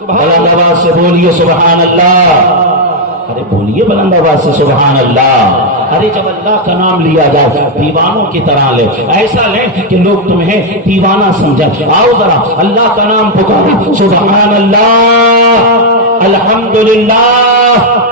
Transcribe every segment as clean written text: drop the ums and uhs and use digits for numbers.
بلند آواز سے بولیے سبحان اللہ. ارے بولیے بلند آواز سے سبحان اللہ. ارے جب اللہ کا نام لیا جائے دیوانوں کی طرح لے, ایسا لے کہ لوگ تمہیں دیوانہ سمجھیں. آؤ ذرا اللہ کا نام پکارو, سبحان اللہ, الحمدللہ,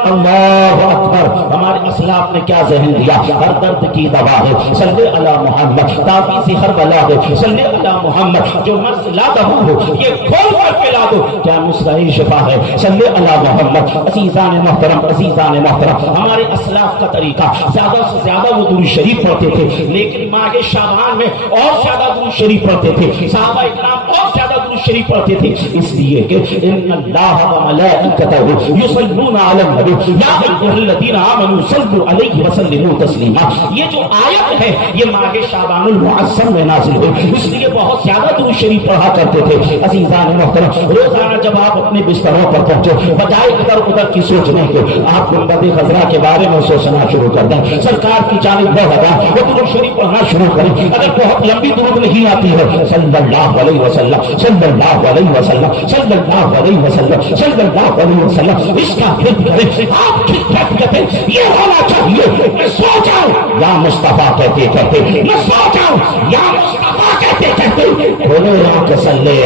اللہ اکبر. ہمارے اسلاف نے کیا ذہن دیا, ہر درد کی دوا ہے صلی اللہ محمد, تعویذ ہر بلا ہے صلی اللہ محمد, جو مرض لا دوا ہو یہ کھول کر پلا دو, کیا نسخہ شفا ہے صلی اللہ محمد. عزیزان محترم, عزیزان محترم, ہمارے اسلاف کا طریقہ زیادہ سے زیادہ وہ درود شریف پڑھتے تھے, لیکن ماہ شعبان میں اور زیادہ درود شریف پڑھتے تھے. صحابہ اکرام اور زیادہ درود شریف پڑھتے تھے, اس لیے کہ ان اللہ و ملائکتہ یصلون علی النبی یا ایھا الذین آمنوا صلوا علیہ وسلموا تسلیما. یہ جو آیت ہے یہ ماہ شعبان المعظم میں نازل ہوئی, اس لیے بہت زیادہ درود شریف پڑھا کرتے تھے. عزیزان محترم, روزانہ جب آپ اپنے بستروں پر پہنچے, بجائے ادھر ادھر کی سوچنے کے آپ گنبد خضرا کے بارے میں سوچنا شروع کر دیں, سرکار کی جانب بڑھ لگا وہ درود شریف پڑھنا شروع کریں. اگر بہت لمبی درود نہیں آتی ہے, صلی اللہ علیہ وسلم, صلی اللہ علیہ وسلم, صلی اللہ علیہ وسلم, صلی اللہ علیہ وسلم, اس کا حفظ کریں. آپ کی کیفیت یہ ہونا چاہیے, میں سو جاؤں یا مصطفیٰ کہتے کہتے, میں سو جاؤں یا مصطفیٰ کہتے کہتے, کھولے یا کسلے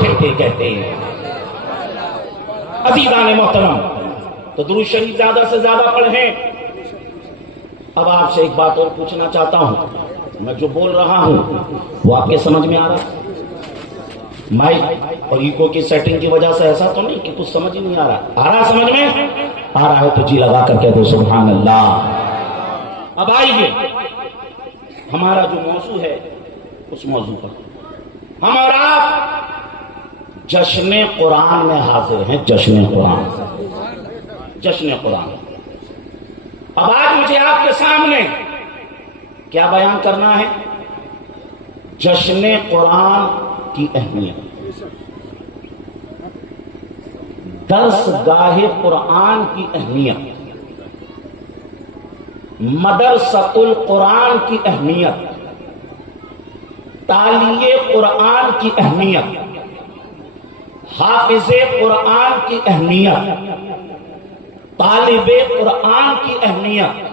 کہتے کہتے. عزیزان محترم, تو درود شریف زیادہ سے زیادہ پڑھیں. اب آپ سے ایک بات اور پوچھنا چاہتا ہوں, میں جو بول رہا ہوں وہ آپ کے سمجھ میں آ رہا ہے؟ مائک اور ایکو کی سیٹنگ کی وجہ سے ایسا تو نہیں کہ کچھ سمجھ ہی نہیں آ رہا؟ آ رہا سمجھ میں؟ آ رہا ہے تو جی لگا کر کہہ دو سبحان اللہ. اب آئیے, ہمارا جو موضوع ہے اس موضوع پر ہمارا جشن قرآن میں حاضر ہیں. جشن قرآن, جشن قرآن. اب آج مجھے آپ کے سامنے کیا بیان کرنا ہے؟ جشن قرآن کی اہمیت, درس گاہ قرآن کی اہمیت, مدرسۃ القرآن کی اہمیت, تالیہ قرآن کی اہمیت, حافظ قرآن کی اہمیت, طالب قرآن کی اہمیت,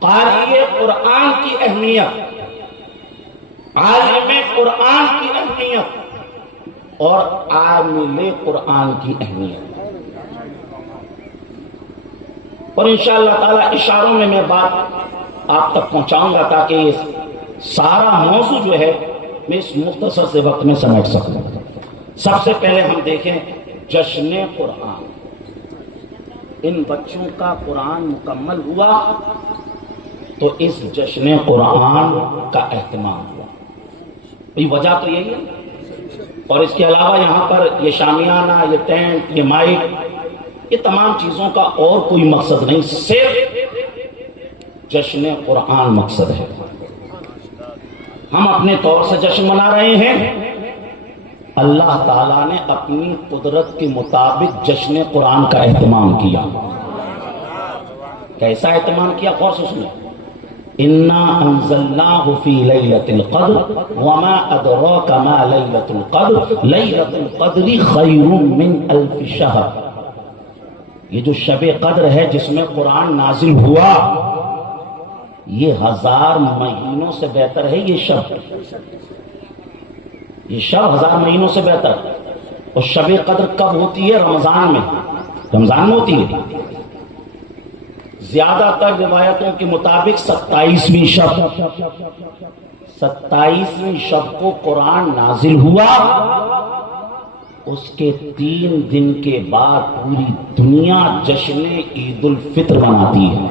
قاری قرآن کی اہمیت, عالم قرآن کی اہمیت اور عامل قرآن کی اہمیت. اور انشاءاللہ تعالی اشاروں میں میں بات آپ تک پہنچاؤں گا تاکہ یہ سارا موضوع جو ہے میں اس مختصر سے وقت میں سمیٹ سکوں. سب سے پہلے ہم دیکھیں جشن قرآن. ان بچوں کا قرآن مکمل ہوا تو اس جشن قرآن کا اہتمام ہوا. وجہ تو یہی ہے. اور اس کے علاوہ یہاں پر یہ شامیانہ, یہ ٹینٹ, یہ مائک, یہ تمام چیزوں کا اور کوئی مقصد نہیں, صرف جشن قرآن مقصد ہے. ہم اپنے طور سے جشن منا رہے ہیں, اللہ تعالیٰ نے اپنی قدرت کے مطابق جشن قرآن کا اہتمام کیا. کیسا اہتمام کیا؟ غور سے سنیں. انا انزلناہ فی لیلۃ القدر وما ادراک ما لیلۃ القدر لیلۃ القدر خیر من الف شہر. یہ جو شب قدر ہے جس میں قرآن نازل ہوا, یہ 1000 مہینوں سے بہتر ہے. یہ شب 1000 مہینوں سے بہتر. اور شب قدر کب ہوتی ہے؟ رمضان میں. رمضان میں ہوتی ہے. زیادہ تر روایتوں کے مطابق 27ویں شب, 27ویں شب کو قرآن نازل ہوا. اس کے 3 دن کے بعد پوری دنیا جشن عید الفطر مناتی ہے.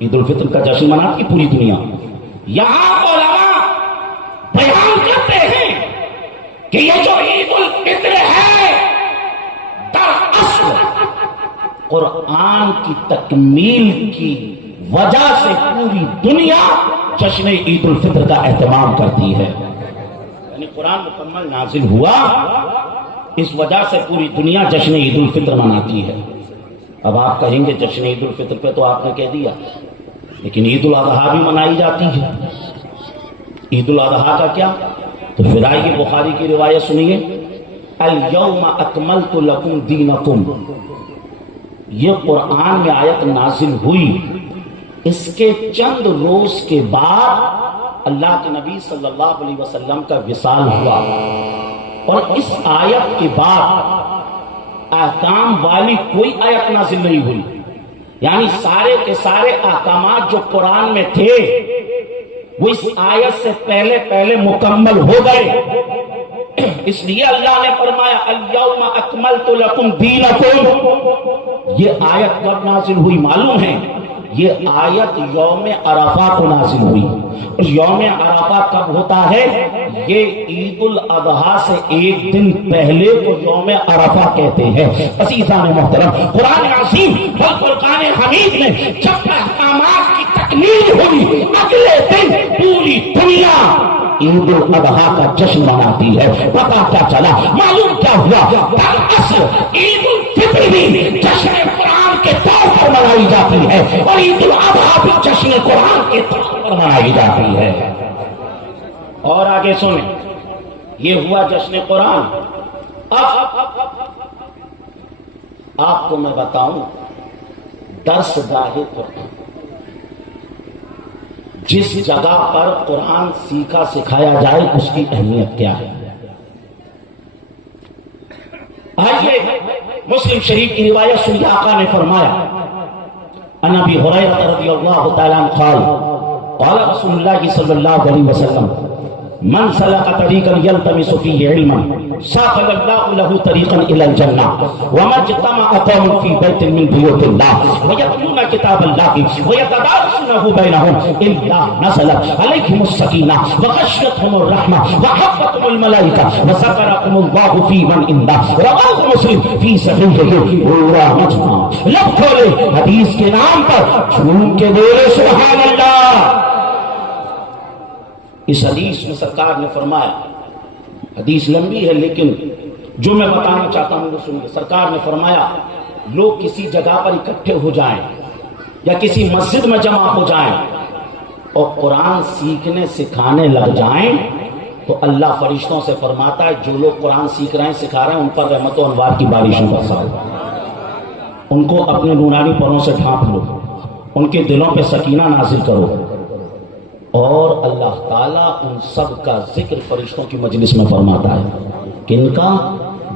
عید الفطر کا جشن مناتی ہے پوری دنیا. یہاں علماء بیان کرتے ہیں کہ یہ جو عید الفطر ہے دراصل قرآن کی تکمیل کی وجہ سے پوری دنیا جشن عید الفطر کا اہتمام کرتی ہے. یعنی قرآن مکمل نازل ہوا, اس وجہ سے پوری دنیا جشن عید الفطر مناتی ہے. اب آپ کہیں گے جشن عید الفطر پہ تو آپ نے کہہ دیا, لیکن عید الاضحیٰ بھی منائی جاتی ہے. عید الاضحیٰ کا کیا؟ تو پھر آئیے بخاری کی روایت سنیے. الیوم اکملت لکم دینکم، یہ قرآن میں آیت نازل ہوئی، اس کے چند روز کے بعد اللہ کے نبی صلی اللہ علیہ وسلم کا وصال ہوا، اور اس آیت کے بعد احکام والی کوئی آیت نازل نہیں ہوئی، یعنی سارے کے سارے احکامات جو قرآن میں تھے وہ اس آیت سے پہلے مکمل ہو گئے۔ اس لیے اللہ نے فرمایا الیوم اکملت لکم دینکم، یہ آیت کب نازل ہوئی معلوم ہے؟ یہ آیت یوم عرفہ کو نازل ہوئی، اور یوم عرفہ کب ہوتا ہے؟ یہ عید الاضحیٰ سے ایک دن پہلے کو یوم عرفہ کہتے ہیں۔ عزیزان محترم، قرآن عظیم والفرقان حمید میں جب احکامات کی تکمیل ہوئی، اگلے دن پوری دنیا عید الاضحیٰ کا جشن مناتی ہے۔ پتا کیا چلا؟ معلوم کیا ہوا؟ دراصل عید الفطر بھی جشن قرآن کے طور پر منائی جاتی ہے، اور عید الاضحیٰ بھی جشن قرآن کے طور پر منائی جاتی ہے۔ اور آگے سنیں، یہ ہوا جشن قرآن۔ اب آپ کو میں بتاؤں درس گاہ قرآن، جس جگہ پر قرآن سیکھا سکھایا جائے اس کی اہمیت کیا ہے؟ آئیے مسلم شریف کی روایت سنی، آقا نے فرمایا عن ابی ہریرہ رضی اللہ تعالی عنہ قال قال رسول اللہ صلی اللہ علیہ وسلم من سلک طریقا یلتمس فیہ علما سهل اللہ له طریقا الی الجنہ وما اجتمع قوم فی بیت من بیوت اللہ ویتلون کتاب اللہ ویتدارسونہ بینہم الا نزلت علیہم السکینہ وغشیتہم الرحمہ وحفتہم الملائکہ وذکرہم اللہ فی من عنده رواه مسلم فی صحیحہ پورا مجمع لب کھولے حدیث کے نام پر جھوم کے بولے سبحان اللہ۔ اس حدیث میں سرکار نے فرمایا، حدیث لمبی ہے لیکن جو میں بتانا چاہتا ہوں وہ سنیے۔ سرکار نے فرمایا لوگ کسی جگہ پر اکٹھے ہو جائیں یا کسی مسجد میں جمع ہو جائیں اور قرآن سیکھنے سکھانے لگ جائیں تو اللہ فرشتوں سے فرماتا ہے جو لوگ قرآن سیکھ رہے ہیں سکھا رہے ہیں ان پر رحمت و انوار کی بارشیں برساؤ، ان کو اپنے نورانی پروں سے ڈھانپ لو، ان کے دلوں پہ سکینہ نازل کرو، اور اللہ تعالیٰ ان سب کا ذکر فرشتوں کی مجلس میں فرماتا ہے۔ کن کا؟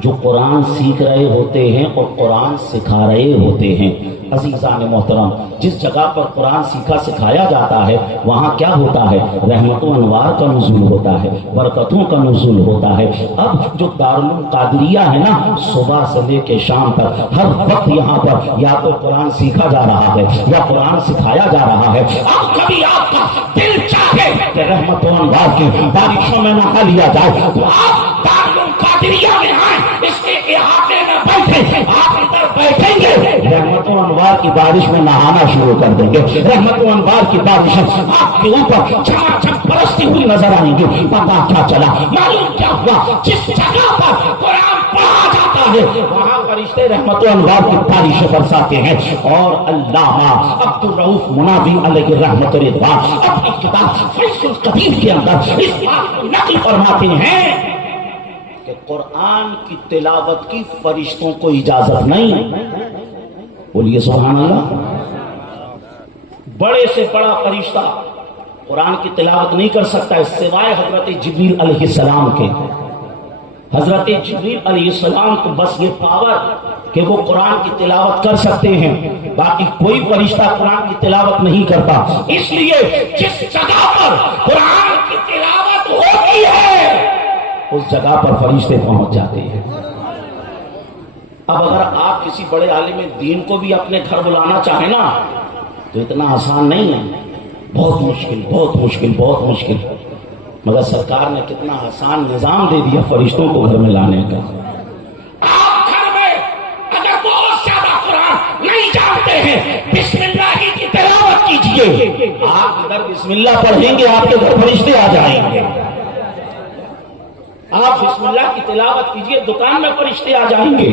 جو قرآن سیکھ رہے ہوتے ہیں اور قرآن سکھا رہے ہوتے ہیں۔ عزیزان محترم، جس جگہ پر قرآن سیکھا سکھایا جاتا ہے وہاں کیا ہوتا ہے؟ رحمت و انوار کا نزول ہوتا ہے، برکتوں کا نزول ہوتا ہے۔ اب جو دارالعلوم قادریہ ہے نا، صبح سے لے کے شام تک ہر وقت یہاں پر یا تو قرآن سیکھا جا رہا ہے یا قرآن سکھایا جا رہا ہے۔ اب کبھی آپ کا دل چاہے کہ رحمت و انوار کی بارشوں میں نہا لیا جائے تو آپ دارالعلوم قادریہ میں آئیں، اس کے احاطے میں بیٹھیں، آپ ادھر بیٹھیں گے رحمت و انوار کی بارش میں نہانا شروع کر دیں گے۔ رحمت و انوار کی بارش آپ کے اوپر چمچم برستی ہوئی نظر آئیں گی۔ پتا کیا چلا؟ معلوم کیا ہوا؟ جس جگہ پر قرآن پڑھا جاتا ہے وہاں فرشتے رحمت و انوار کی بارشیں برساتے ہیں۔ اور علامہ عبد الرؤف مناوی علیہ رحمت رضوان اپنی کتاب فیض القدیر کے اندر اس بات کو نقل فرماتے ہیں کہ قرآن کی تلاوت کی فرشتوں کو اجازت نہیں۔ بولیے سبحان اللہ۔ بڑے سے بڑا فرشتہ قرآن کی تلاوت نہیں کر سکتا ہے سوائے حضرت جبریل علیہ السلام کے۔ حضرت جبریل علیہ السلام کو بس یہ پاور کہ وہ قرآن کی تلاوت کر سکتے ہیں، باقی کوئی فرشتہ قرآن کی تلاوت نہیں کرتا۔ اس لیے جس جگہ پر قرآن کی تلاوت ہوتی ہے اس جگہ پر فرشتے پہنچ جاتے ہیں۔ اب اگر آپ کسی بڑے عالم دین کو بھی اپنے گھر بلانا چاہیں نا تو اتنا آسان نہیں ہے، بہت مشکل بہت مشکل بہت مشکل، مگر سرکار نے کتنا آسان نظام دے دیا فرشتوں کو گھر میں لانے کا۔ آپ گھر میں اگر بہت زیادہ قرآن نہیں جانتے ہیں بسم اللہ کی تلاوت کیجئے، آپ ادھر بسم اللہ پڑھیں گے آپ کے گھر فرشتے آ جائیں گے۔ آپ بسم اللہ کی تلاوت کیجئے دکان میں فرشتے آ جائیں گے۔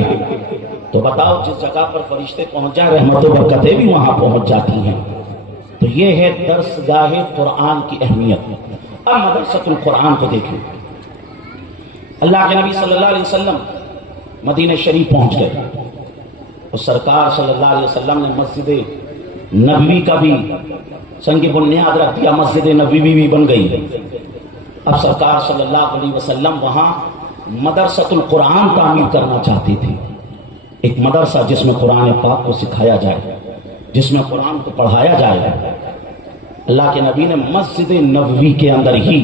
تو بتاؤ جس جگہ پر فرشتے پہنچ جائیں رحمت و برکتیں بھی وہاں پہنچ جاتی ہیں۔ تو یہ ہے درس گاہ قرآن کی اہمیت۔ اب مدرسۃ القرآن کو دیکھیں۔ اللہ کے نبی صلی اللہ علیہ وسلم مدینہ شریف پہنچ گئے اور سرکار صلی اللہ علیہ وسلم نے مسجد نبوی کا بھی سنگ بنیاد رکھ دیا، مسجد نبوی بھی بن گئی۔ اب سرکار صلی اللہ علیہ وسلم وہاں مدرسۃ القرآن تعمیر کرنا چاہتے تھے، ایک مدرسہ جس میں قرآن پاک کو سکھایا جائے، جس میں قرآن کو پڑھایا جائے۔ اللہ کے نبی نے مسجد نبوی کے اندر ہی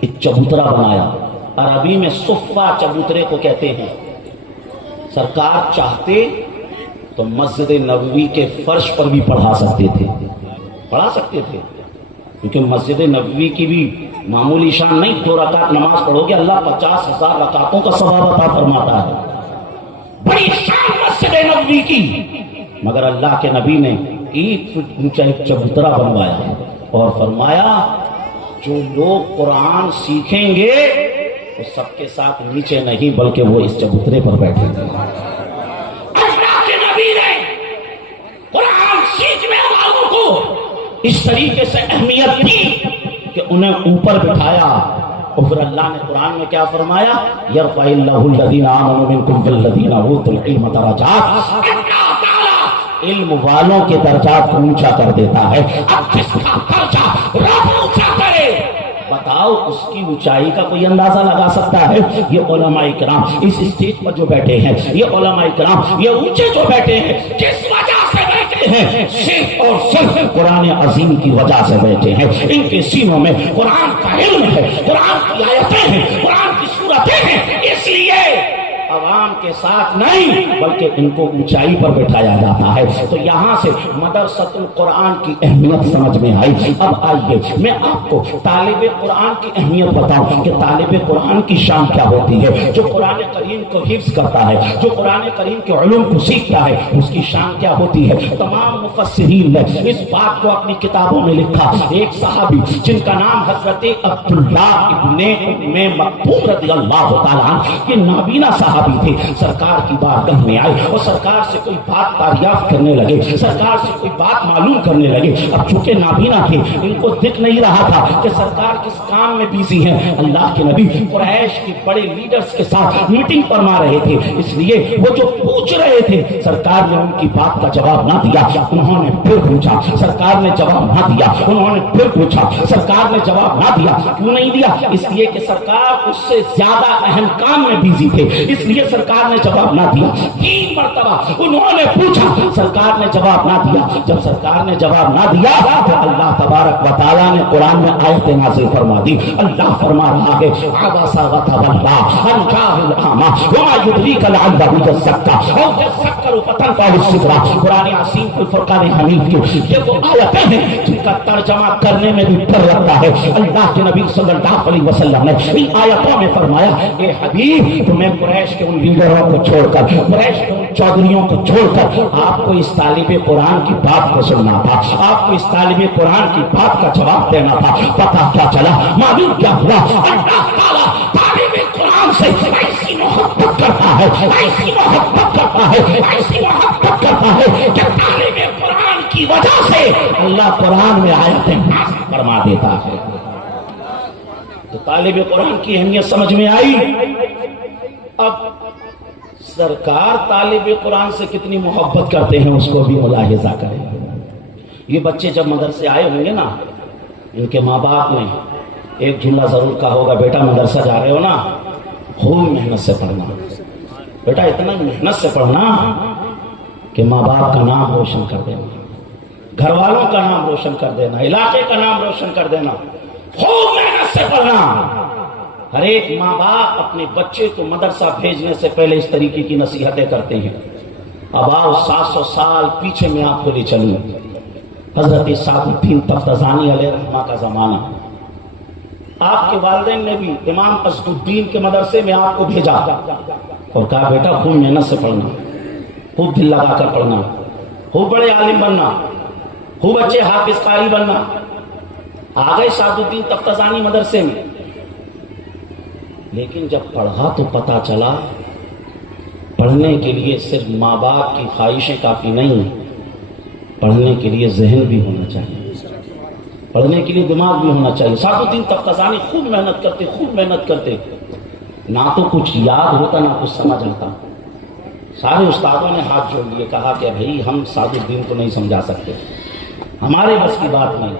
ایک چبوترا بنایا، عربی میں صفہ چبوترے کو کہتے ہیں۔ سرکار چاہتے تو مسجد نبوی کے فرش پر بھی پڑھا سکتے تھے، کیونکہ مسجد نبوی کی بھی معمولی شان نہیں، 2 رکعت نماز پڑھو گے اللہ 50,000 رکعتوں کا ثواب عطا فرماتا ہے، بڑی شان مسجد نبوی کی۔ مگر اللہ کے نبی نے 1 فٹ اونچا ایک چبوترا بنوایا اور فرمایا جو لوگ قرآن سیکھیں گے وہ سب کے ساتھ نیچے نہیں بلکہ وہ اس چبوترے پر بیٹھیں گے۔ اللہ کے نبی نے قرآن سیکھنے والوں کو اس طریقے سے اہمیت دی کہ انہیں اوپر بٹھایا، اور پھر اللہ نے قرآن میں کیا فرمایا؟ یرفع اللہ الذین آمنوا منکم والذین اوتوا العلم درجات۔ اللہ تعالیٰ علم والوں کے درجات کو اونچا کر دیتا ہے۔ اب جس کا درجہ رب اونچا کرے، بتاؤ اس کی اونچائی کا کوئی اندازہ لگا سکتا ہے؟ یہ علماء کرام اس اسٹیج پر جو بیٹھے ہیں، یہ علماء کرام یہ اونچے جو بیٹھے ہیں، کس وجہ سے بیٹھے ہیں؟ صرف اور صرف قرآن عظیم کی وجہ سے بیٹھے ہیں۔ ان کے سینوں میں قرآن کا علم ہے، قرآن کی آیتیں ہیں، قرآن کی سورتیں ہیں، اس لیے عوام کے ساتھ نہیں بلکہ ان کو اونچائی پر بٹھایا جاتا ہے۔ تو یہاں سے مدرسۃ القرآن کی اہمیت سمجھ میں آئی۔ اب آئیے میں آپ کو طالب قرآن کی اہمیت بتاؤں کہ طالب قرآن کی شان کیا ہوتی ہے۔ جو قرآن کریم کو حفظ کرتا ہے، جو قرآن کریم کے علوم کو سیکھتا ہے، اس کی شان کیا ہوتی ہے؟ تمام مفسرین نے اس بات کو اپنی کتابوں میں لکھا۔ ایک صحابی جن کا نام حضرت عبداللہ ابن مکتوم رضی اللہ تعالیٰ عنہ، یہ نابینا صحابی تھے، سرکار کی بارگاہ میں آئے اور سرکار سے کوئی بات دریافت کرنے لگے، سرکار سے کوئی بات معلوم کرنے لگے۔ اب چونکہ نابینا تھے، ان کو دکھ نہیں رہا تھا کہ سرکار کس کام میں بیزی ہیں۔ اللہ کے نبی قریش کے بڑے لیڈرز کے ساتھ میٹنگ فرما رہے تھے، اس لیے وہ جو پوچھ رہے تھے سرکار نے ان کی بات کا جواب نہ دیا۔ انہوں نے پھر پوچھا، سرکار نے جواب نہ دیا۔ انہوں نے پھر پوچھا، سرکار نے جواب نہ دیا۔ کیوں نہیں دیا؟ اس لیے کہ سرکار اس سے زیادہ اہم کام میں بیزی تھے، اس لیے سرکار نے جواب نہ دیا۔ 3 مرتبہ انہوں نے پوچھا، سرکار نے جواب نہ دیا۔ جب سرکار نے جواب نہ دیا تو اللہ تبارک و تعالیٰ نے قرآن میں آیت نازل فرما دی۔ اللہ فرما رہا ہے عبس وتولى ان جاءه الأعمى وما يدريك لعله يزكى او يذكر فتنفعه الذكرى۔ قرآن عظیم کو فرقان حمید کی یہ وہ آیتیں ہیں جن کا ترجمہ کرنے میں بھی ڈر لگتا ہے۔ اللہ کے نبی صلی اللہ علیہ وسلم نے ان آیتوں میں فرمایا اے حبیب تمہیں قریش کے ان لیڈروں کو چھوڑ کر، قریش کے ان چودھریوں کو چھوڑ کر آپ کو اس طالب قرآن کی بات کو سننا تھا، آپ کو اس طالب قرآن کی بات کا جواب دینا تھا۔ پتہ کیا چلا؟ معلوم کیا ہوا؟ اللہ تعالیٰ طالب قرآن سے ایسی محبت کرتا ہے، ایسی محبت کرتا ہے، ایسی محبت کرتا ہے کہ طالب قرآن کی وجہ سے اللہ قرآن میں آیتیں نازل فرما دیتا ہے۔ تو طالب قرآن کی اہمیت سمجھ میں آئی۔ اب سرکار طالب قرآن سے کتنی محبت کرتے ہیں اس کو بھی ملاحظہ کریں۔ یہ بچے جب مدرسے آئے ہوں گے نا، ان کے ماں باپ نے ایک جملہ ضرور کہا ہوگا بیٹا مدرسہ جا رہے ہو نا، خوب محنت سے پڑھنا بیٹا، اتنا محنت سے پڑھنا کہ ماں باپ کا نام روشن کر دینا، گھر والوں کا نام روشن کر دینا، علاقے کا نام روشن کر دینا، خوب محنت سے پڑھنا۔ ہر ایک ماں باپ اپنے بچے کو مدرسہ بھیجنے سے پہلے اس طریقے کی نصیحتیں کرتے ہیں۔ اب آؤ 700 سال پیچھے میں آپ کو لے چلوں، حضرت سعد الدین تفتزانی علیہ رحمہ کا زمانہ۔ آپ کے والدین نے بھی امام اسد الدین کے مدرسے میں آپ کو بھیجا اور کہا بیٹا خوب محنت سے پڑھنا، خوب دل لگا کر پڑھنا، خوب بڑے عالم بننا، خوب اچھے حافظ قاری بننا۔ آ گئے سعد الدین تفتزانی مدرسے میں، لیکن جب پڑھا تو پتا چلا پڑھنے کے لیے صرف ماں باپ کی خواہشیں کافی نہیں، پڑھنے کے لیے ذہن بھی ہونا چاہیے، پڑھنے کے لیے دماغ بھی ہونا چاہیے۔ سعد الدین تفتزانی خوب محنت کرتے، خوب محنت کرتے، نہ تو کچھ یاد ہوتا نہ کچھ سمجھ آتا۔ سارے استادوں نے ہاتھ جوڑ لیے، کہا کہ بھائی ہم سعد الدین کو نہیں سمجھا سکتے، ہمارے بس کی بات نہیں۔